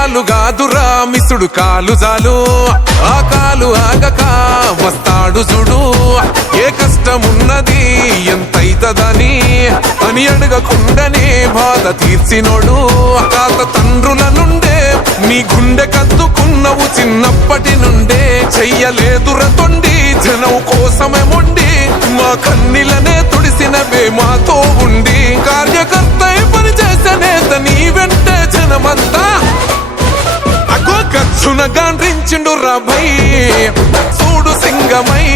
కాలు గాదురా మిసుడు కాలు జాలు ఆ కాలు ఆగక వస్తాడు చూడు ఏ కష్టమున్నది ఎంతైతదని అని అడగకుండానే బాధ తీర్చినోడు తాత తండ్రుల నుండే నీ గుండె కద్దుకున్నవు చిన్నప్పటి నుండే చెయ్యలేదుర తొండి జనం కోసమే మొండి మా కన్నీలనే తుడిసినవే మాతో ఉండి కార్యకర్త పని చేసే నేత నీ వెంటే జనమంతా అగో గచ్చున గాండ్రించిండు రాభై చూడు సింగమై